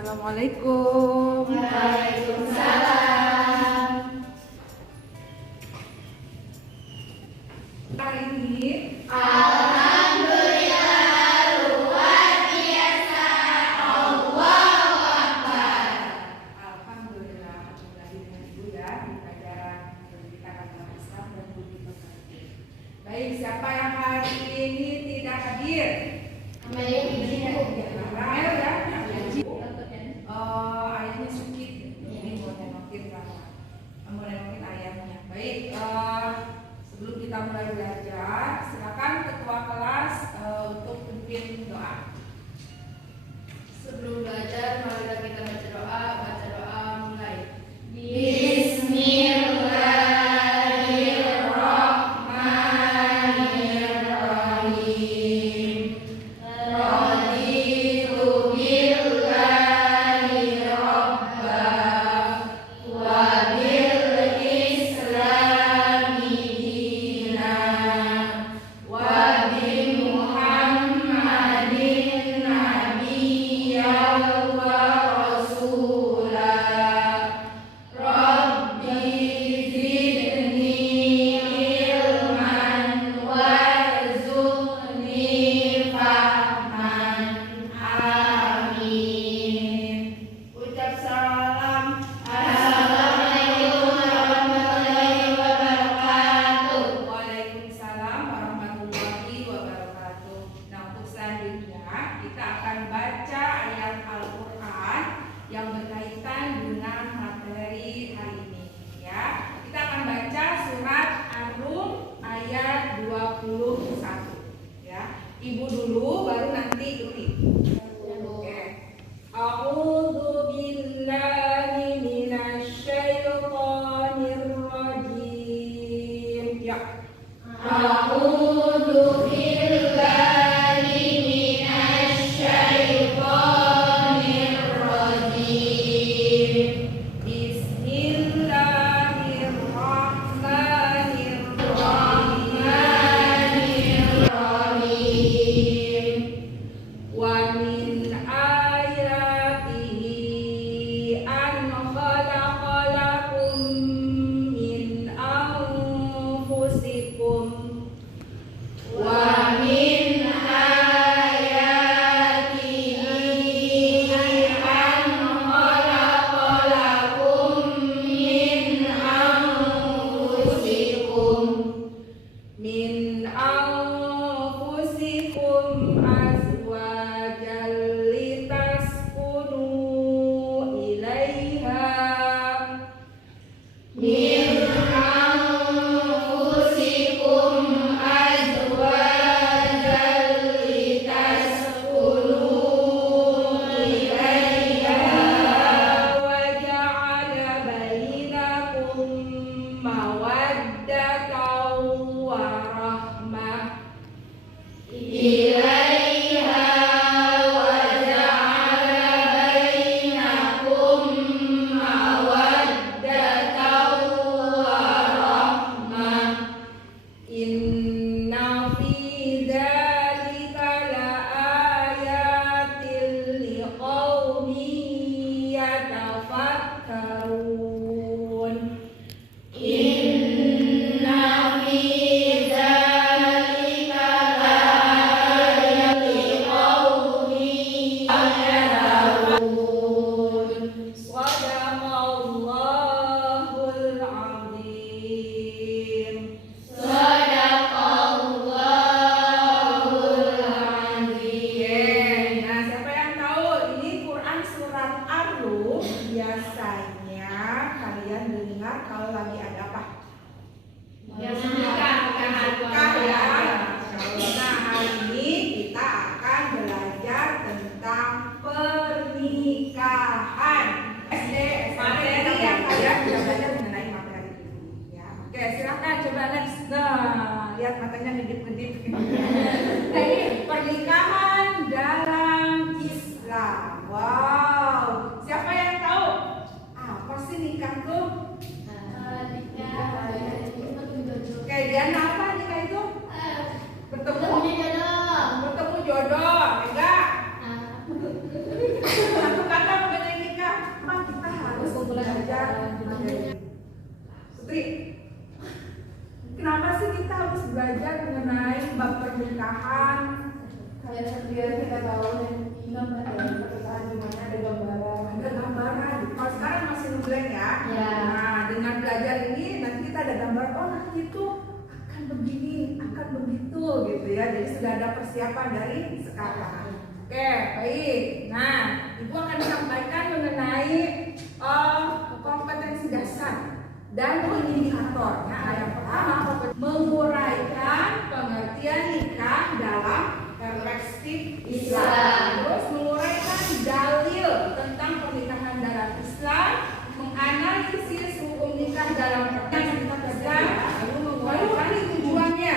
Assalamualaikum. Waalaikumsalam. Hari ini Alhamdulillah luar biasa. Allahu Akbar. Alhamdulillah kembali dengan Ibu ya di pelajaran pendidikan agama Islam dan budi pekerti. Baik, siapa yang hari ini tidak hadir? Amelia ini Ramel ya? Ayahnya sakit, jadi mau nengokin ayahnya. Baik, sebelum kita mulai belajar, silakan ketua kelas untuk pimpin doa. Sebelum belajar, marilah kita baca doa mulai. Bismillahirrahmanirrahim. Raditu billahi rabbah wa bil islami dinan wa bi Muhammadin nabiyyan wa rasulah. Rabbi zidni ilman warzuqni fahman. Amin. Ucap salam. Assalamualaikum warahmatullahi wabarakatuh. Waalaikumsalam warahmatullahi wabarakatuh. Nah, untuk selanjutnya kita akan baca ayat Al-Quran yang berkaitan dengan materi hari ini ya. Kita akan baca surat Ar-Rum ayat 21 ya. Ibu dulu baru nanti ikuti. Oke. A'udzu billahi minasy syaithanir rajim. Ya. A'udzu billahi minasy syaithanir rajim. Bismillahirrahmanirrahim. Wa min ayatihi an khalaqalakum min anfusikum Wa min ayatihi an khalaqalakum min anfusikum azwajan litaskunu ilaiha min anfusikum azwajan litaskunu ilaiha wa ja'ala bainakum mawaddatan wa rahmah ilaiha wa ja'ala bainakum mawaddatan wa rahmah. inna fi dzalika laayatin liqaumin yatafakkarun. Inna fi dzalika laayatin liqaumin yatafakkarun. Shadaqallahul azim. Shadaqallahul azim. Nah, siapa yang tahu ini Quran surat Ar-Rum? Biasanya kalian dengar kalau lagi ada apa? Yang menikah Nikah ya. Nah, hari ini kita akan belajar tentang pernikahan. SD, materi yang kalian sudah belajar mengenai materi itu. Ya, oke, silakan coba next. Nah, lihat matanya ngedip-ngedip. Nah, ini pernikahan dalam Islam. Wow, siapa yang tahu apa sih nikah tuh? Oke, Diana, apa nikah itu? Bertemu jodoh, enggak? Satu kata belajar materi. Putri, kenapa sih kita harus belajar mengenai bab pernikahan? Kayak biar kita tahu dan ingat pernikahan gimana, ada gambaran. Ada gambaran. Kalau sekarang masih ngeblank ya. Ya. Nah, dengan belajar ini nanti kita ada gambar. Oh, nanti itu akan begini, akan begitu, gitu ya. Jadi sudah ada persiapan dari sekarang. Oke, baik. Nah, Ibu akan sampaikan mengenai kompetensi dasar dan indikator. Nah, yang pertama, menguraikan pengertian nikah dalam perspektif Islam. Terus menguraikan dalil tentang pernikahan dalam Islam, menganalisis hukum nikah dalam pernikahan Islam, lalu menguraikan tujuannya.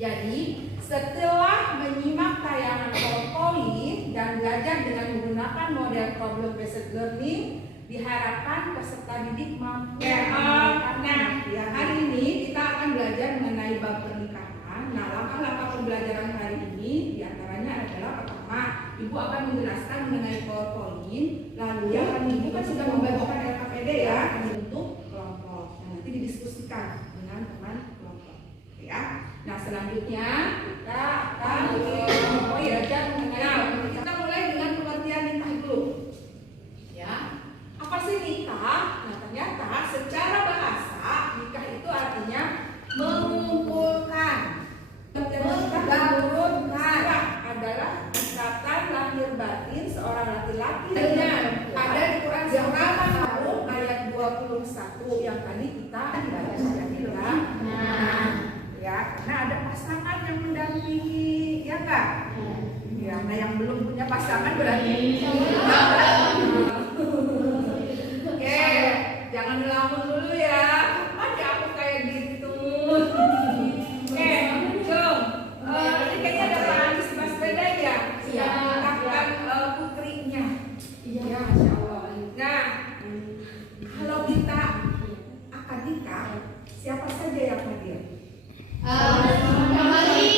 Jadi, setelah menyimak tayangan PowerPoint dan belajar dengan menggunakan model problem based learning, diharapkan peserta didik mampu. Nah, hari ini kita akan belajar mengenai bab pernikahan. Nah, langkah-langkah pembelajaran hari ini diantaranya adalah pertama, Ibu akan menjelaskan mengenai PowerPoint. Lalu Ibu kan sudah membagikan LKPD ya untuk kelompok. Nah, nanti didiskusikan dengan teman kelompok. Ya. Nah, selanjutnya kita akan belajar mengenai. Kita mulai dengan pengertian nikah dulu. Ya. Apa sih nikah? Nah, ternyata secara bahasa nikah itu artinya mengumpulkan, menggabungkan, adalah ikatan lahir batin seorang laki-laki. Ada di Quran surah Al-Rum ayat 21 yang tadi kita baca bilang. Nah, ya, karena ada pasangan yang mendampingi, ya enggak? Ya, nah yang belum punya pasangan berarti. Oke, jangan ngelamun dulu ya. Ada aku kayak gitu. Oke, Jom. Ini kayaknya ada Pak Anies Baswedan ya. Iya. Menikahkan putrinya. Iya, Masya Allah. Nah, kalau kita akan nikah, siapa saja yang hadir? Ali.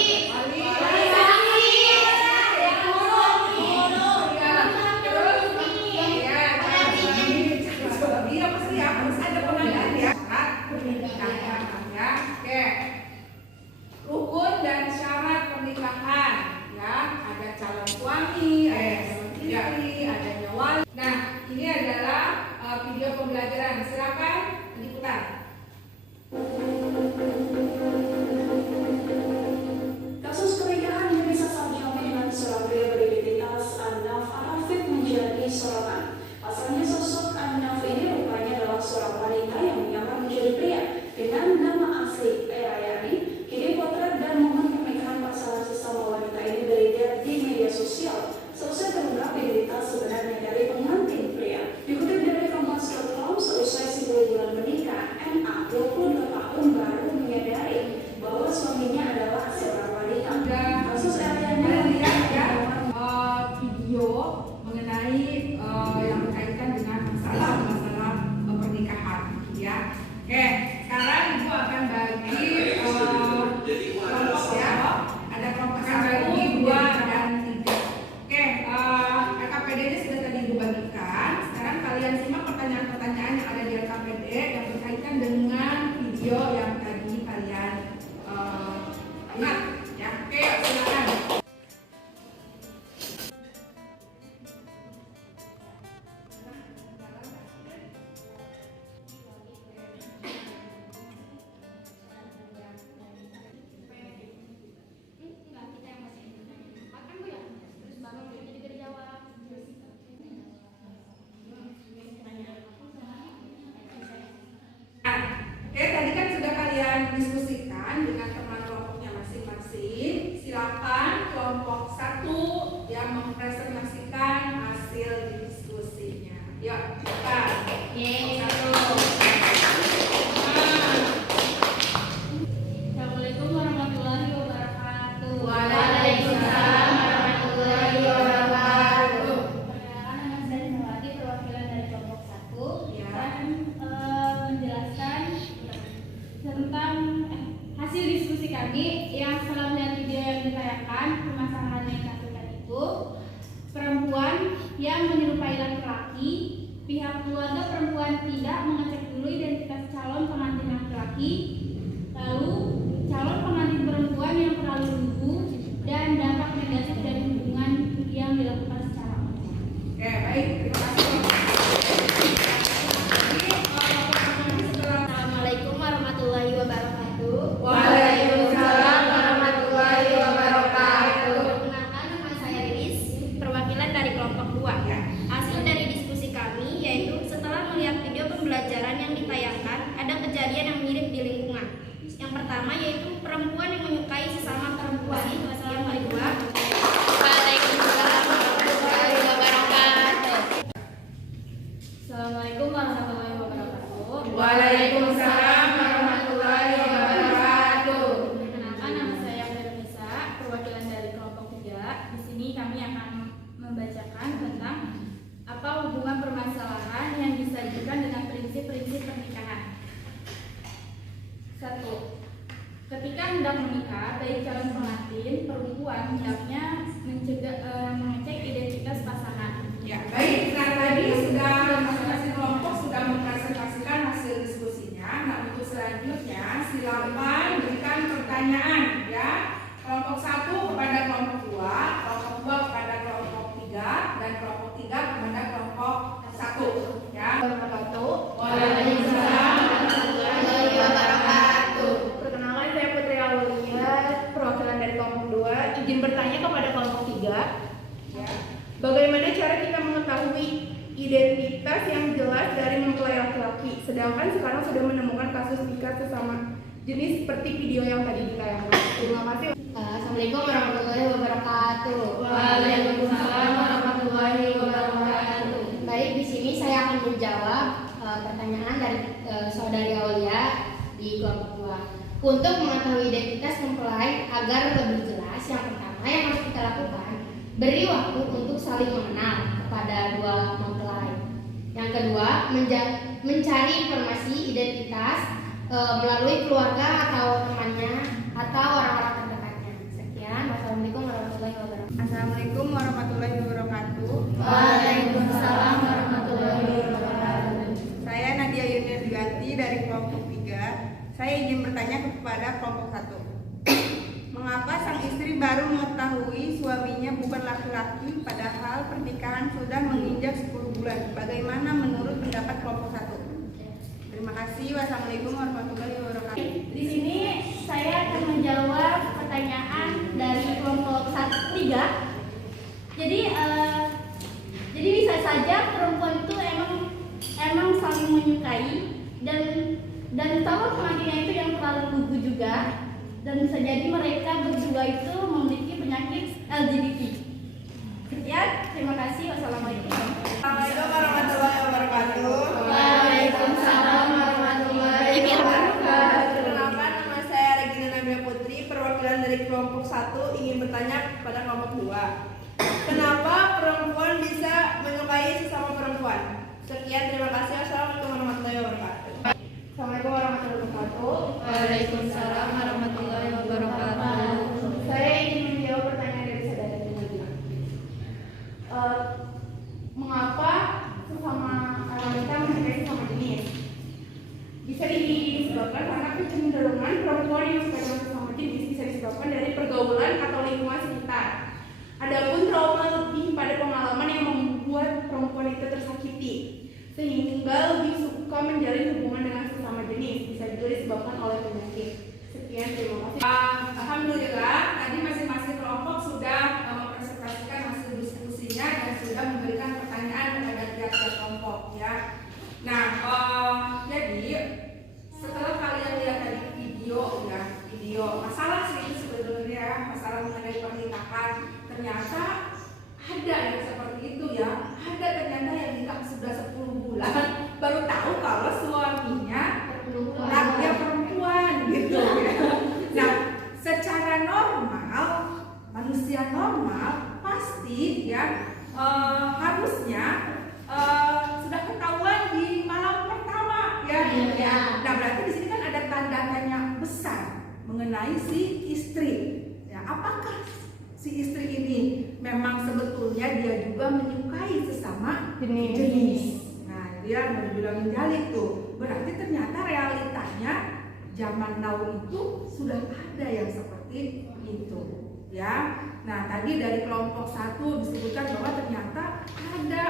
Rukun dan syarat pernikahan, ya, ada calon suami, ada calon istri, adanya wali. Nah, ini adalah video pembelajaran. Silakan diputar. Kasus pernikahan Melissa Sarjami dengan seorang pria beridentitas An-Naf Arafik menjadi sorotan. Pasalnya sosok An-Naf ini rupanya adalah seorang wanita yang menyamar menjadi pria dengan nama asli Erayani. Kini potret dan momen pernikahan pasangan sesama wanita ini beredar di media sosial. Selesai terungkap identitas sebenarnya dari pengantin pria. Dikutip dari Kompas.com, seusai 10 bulan menikah, NA 22 tahun baru menyadari bahwa suaminya adalah seorang wanita. Kasus Erayani Lihat ya video mengenai yang berkaitan dengan masalah pernikahan, ya. Oke, sekarang Ibu akan bagi kelompok ya. Ada kelompok 1, 2, dan 3. Oke, LKPD-nya sudah tadi Ibu bagikan. Sekarang kalian simak pertanyaan-pertanyaan yang ada di LKPD yang berkaitan dengan video yang tadi kalian lihat. Ya, oke, silakan. Oke, tadi kan sudah kalian diskusikan dengan teman kelompoknya masing-masing. Silakan kelompok 1 yang mempresentasikan hasil diskusinya. Yuk, silakan. Assalamualaikum warahmatullahi wabarakatuh. Waalaikumsalam warahmatullahi wabarakatuh. Perkenalkan, nama saya Nawati, perwakilan dari kelompok 1. Ya. Akan menjelaskan tentang hasil diskusi kami yang setelah melihat video yang ditayangkan. Permasalahan yang dilakukan itu perempuan yang menyerupai laki-laki pihak keluarga perempuan tidak mengecek dulu identitas calon pengantin laki-laki, lalu calon pengantin perempuan yang terlalu lugu, dan dampak negatif dari hubungan yang dilakukan secara online. Oke, baik, terima kasih. Assalamualaikum warahmatullahi wabarakatuh. Waalaikumsalam warahmatullahi wabarakatuh. Perkenalkan, nama saya Riris, perwakilan dari kelompok 2. Ya. Hasil dari diskusi kami yaitu setelah melihat video pembelajaran yang ditayangkan, ada kejadian yang mirip di lingkungan. Yang pertama yaitu perempuan yang menyukai sesama perempuan. Yang kedua, Waalaikumsalam warahmatullahi wabarakatuh. Assalamualaikum warahmatullahi wabarakatuh. Waalaikumsalam warahmatullahi wabarakatuh. Perkenalkan, nama saya Fernisa, perwakilan dari kelompok 3. Di sini kami akan membacakan tentang apa hubungan permasalahan yang disajikan dengan prinsip-prinsip pernikahan. 1. Ketika hendak menikah, baik calon pengantin perempuan hendaknya mengecek identitas pasangan. Ya, baik. Nah, tadi sudah masing-masing kelompok sudah mempresentasikan hasil diskusinya. Nah, untuk selanjutnya silakan berikan pertanyaan ya. Kelompok 1 kepada kelompok 2, kelompok 2 kepada kelompok 3, dan kelompok 3 kepada kelompok 1 ya. Waalaikumsalam warahmatullahi wabarakatuh. Perkenalkan, saya Putri Aulia, perwakilan dari kelompok 2. Izin bertanya kepada kelompok 3. Ya. Bagaimana cara kita mengetahui identitas yang jelas dari mempelai laki-laki, sedangkan sekarang sudah menemukan kasus nikah sesama jenis seperti video yang tadi ditayangkan. Terima kasih. Assalamualaikum warahmatullahi wabarakatuh. Waalaikumsalam warahmatullahi wabarakatuh. Baik, di sini saya akan menjawab pertanyaan dari saudari Aulia di kelompok 2. Untuk mengetahui identitas mempelai agar lebih jelas, yang pertama yang harus kita lakukan, beri waktu untuk saling mengenal kepada dua mempelai. Yang kedua, mencari informasi identitas melalui keluarga atau temannya atau orang-orang terdekatnya. Sekian, wassalamualaikum warahmatullahi wabarakatuh. Assalamualaikum warahmatullahi wabarakatuh. Waalaikumsalam warahmatullahi wabarakatuh. Saya Nadia Yuniardianti dari kelompok 3. Saya ingin bertanya kepada kelompok 1. Mengapa sang istri baru mengetahui suaminya bukan laki-laki padahal pernikahan sudah menginjak 10 bulan? Bagaimana menurut pendapat kelompok 1? Terima kasih. Wassalamualaikum warahmatullahi wabarakatuh. Di sini saya akan menjawab pertanyaan dari kelompok 3. Jadi bisa saja perempuan itu emang saling menyukai dan calon pengantinnya itu yang terlalu lugu juga, dan bisa jadi mereka berdua itu memiliki penyakit LGBT. Sekian, terima kasih. Wassalamualaikum. Assalamualaikum warahmatullahi wabarakatuh. Waalaikumsalam warahmatullahi wabarakatuh. Perkenalkan, nama saya Regina Nabila Putri, perwakilan dari kelompok 1, ingin bertanya kepada kelompok 2. Kenapa perempuan bisa menyukai sesama perempuan? Sekian, terima kasih. Wassalamualaikum warahmatullahi wabarakatuh. Assalamualaikum warahmatullahi wabarakatuh. Waalaikumsalam warahmatullahi wabarakatuh. Saya ingin menjawab pertanyaan dari saudara Nabila. Mengapa sesama wanita menyukai sesama jenis? Bisa disebabkan karena kecenderungan perempuan yang suka dengan sesama jenis bisa disebabkan dari pergaulan atau lingkungan sekitar. Adapun trauma lebih pada pengalaman yang membuat perempuan itu tersakiti, sehingga lebih suka menjalin hubungan dengan sesama jenis. Bisa juga disebabkan oleh penyakit. Sekian, terima kasih. Alhamdulillah, tadi masing-masing kelompok sudah mempresentasikan hasil diskusinya dan sudah memberikan pertanyaan kepada tiap-tiap kelompok ya. Nah, jadi setelah kalian lihat dari video masalah sih itu sebenarnya masalah mengenai pernikahan, ternyata ada yang seperti itu ya. Ada ternyata yang nikah sudah 10 bulan baru tahu kalau suaminya laki perempuan gitu ya. Nah, secara normal manusia normal pasti ya harusnya sudah ketahuan di malam pertama ya. Nah, berarti di sini kan ada tanda tanya besar mengenai si istri. Ya, apakah si istri ini memang sebetulnya dia juga menyukai sesama jenis? Nah, udah menjalin tuh. Berarti ternyata realitanya zaman now itu sudah ada yang seperti itu, ya. Nah, tadi dari kelompok 1 disebutkan bahwa ternyata ada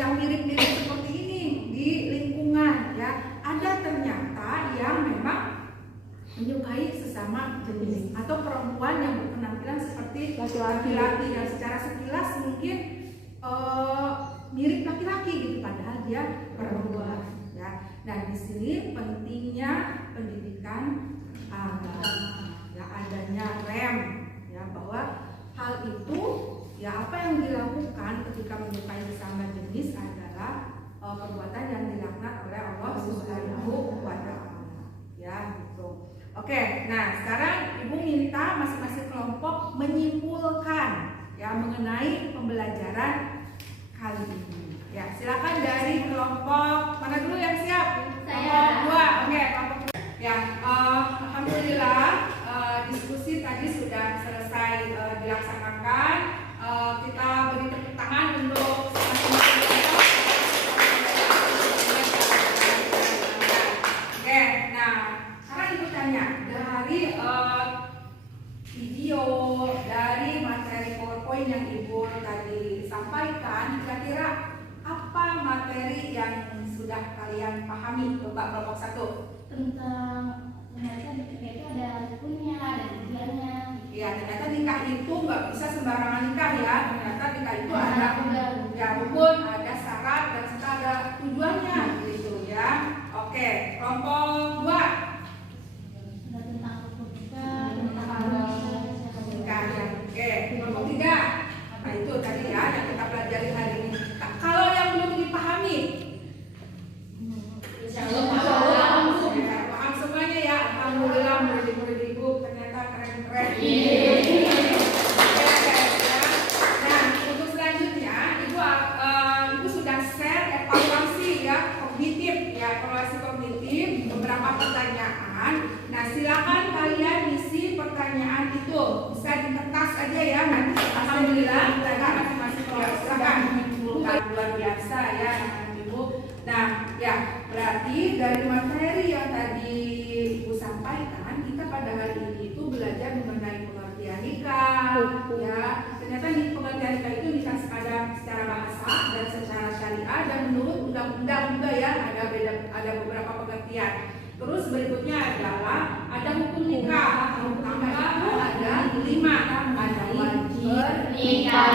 yang mirip-mirip seperti ini di lingkungan, ya. Ada ternyata yang memang menyukai sesama jenis atau perempuan yang berpenampilan seperti laki-laki yang secara sekilas mungkin mirip laki-laki gitu, padahal dia perempuan, ya. Nah, di sini pentingnya pendidikan agama, ya, adanya rem, ya, bahwa hal itu, ya, apa yang dilakukan ketika menyukai sesama jenis adalah perbuatan yang dilaknat oleh Allah Subhanahu wa Ta'ala, ya, gitu. Oke, nah sekarang Ibu minta masing-masing kelompok menyimpulkan, ya, mengenai pembelajaran kali ini. Ya, silakan dari kelompok mana dulu yang siap? Kelompok 2. Oke, kelompok 2. Ya, alhamdulillah diskusi tadi sudah selesai dilaksanakan. Kita beri tepuk tangan untuk masing-masing kelompok. Oke, nah sekarang Ibu tanya dari video, dari materi PowerPoint yang Ibu tadi sampaikan, kira-kira apa materi yang sudah kalian pahami? Coba kelompok 1. Tentang ternyata nikah itu ada rukunnya, ada tujuannya. Ya, ternyata nikah itu nggak bisa sembarangan nikah, ya. Ternyata nikah itu ada ya, rukun, ada syarat, dan serta ada tujuannya, gitu, ya. Oke, kelompok 2. Ada tentang rukun nikah, tentang Nikah, ya. Oke, kelompok 3. Nah, itu tadi, ya, yang kita pelajari hari ini. Nah, kalau yang belum dipahami, paham semuanya, ya. Alhamdulillah, murid-murid Ibu ternyata keren-keren. Nah, untuk selanjutnya Ibu sudah share evaluasi, ya, kognitif, ya, evaluasi kognitif, beberapa pertanyaan. Nah, silakan kalian isi pertanyaan itu, bisa di kertas aja, ya. Nanti alhamdulillah mereka masing-masing kelompok silakan menyimpulkan. Luar biasa, ya, Ibu. Nah, ya, berarti dari materi yang tadi Ibu sampaikan, kita pada hari ini itu belajar mengenai pengertian nikah, ya. Ternyata pengertian nikah itu nikah secara bahasa dan secara syariah, dan menurut undang-undang juga, ya, ada beberapa pengertian. Terus berikutnya adalah ada hukum nikah, tambah itu ada 5, ada wajib nikah.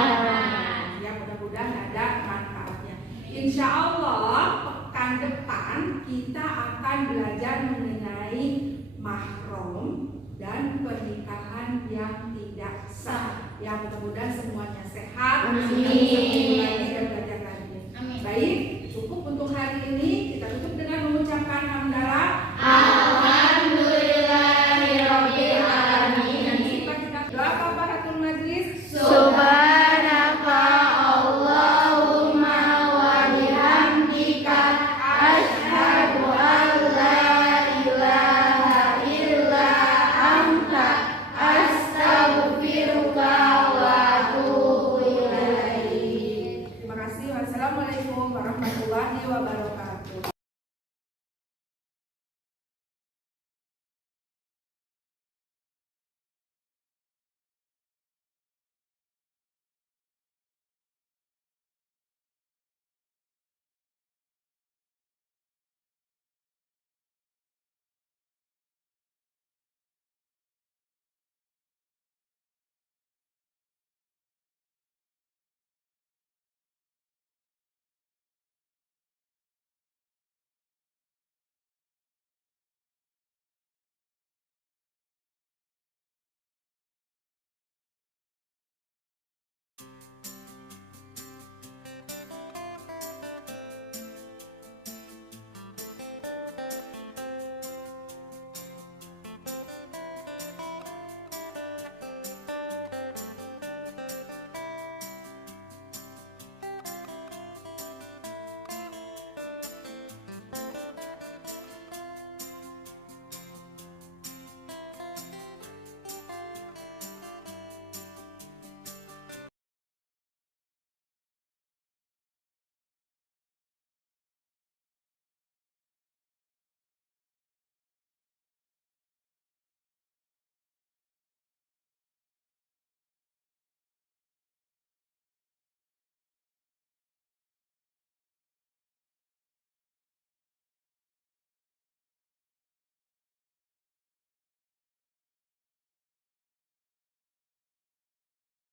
Ya, mudah-mudahan ada manfaatnya. Insya Allah pekan depan kita akan belajar mengenai mahram dan pernikahan yang tidak sah. Ya, mudah-mudahan semuanya sehat. Amin. Dan belajar lagi. Amin. Baik, cukup untuk hari